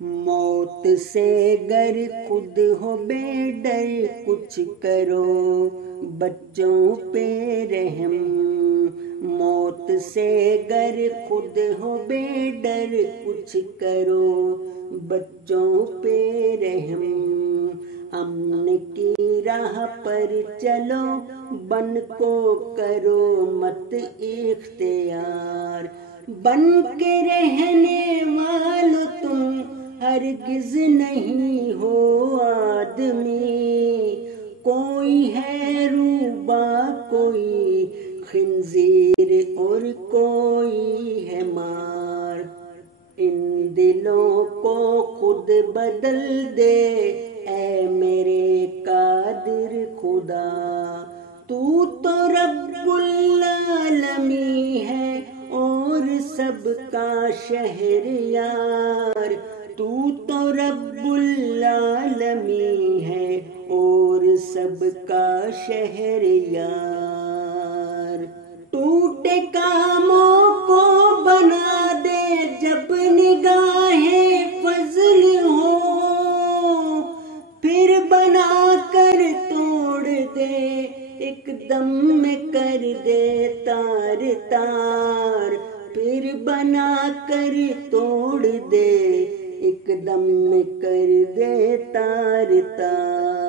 موت سے گر خود ہو بے ڈر کچھ کرو بچوں پہ رحم، موت سے گر خود ہو بے ڈر کچھ کرو بچوں پہ رحم، امن کی راہ پر چلو بن کو کرو مت اختیار، بن کے رہنے والو تم ہرگز نہیں ہو آدمی، کوئی ہے روبا کوئی خنزیر اور کوئی ہے مار، ان دلوں کو خود بدل دے اے میرے قادر خدا، تو رب العالمین ہے اور سب کا شہریار، تو رب العالمین ہے اور سب کا شہریار، ٹوٹے کاموں کو بنا دے جب نگاہیں فضل ہو، پھر بنا کر توڑ دے ایک دم میں کر دے تار تار، پھر بنا کر توڑ دے ایک دم میں کر دے تار تار۔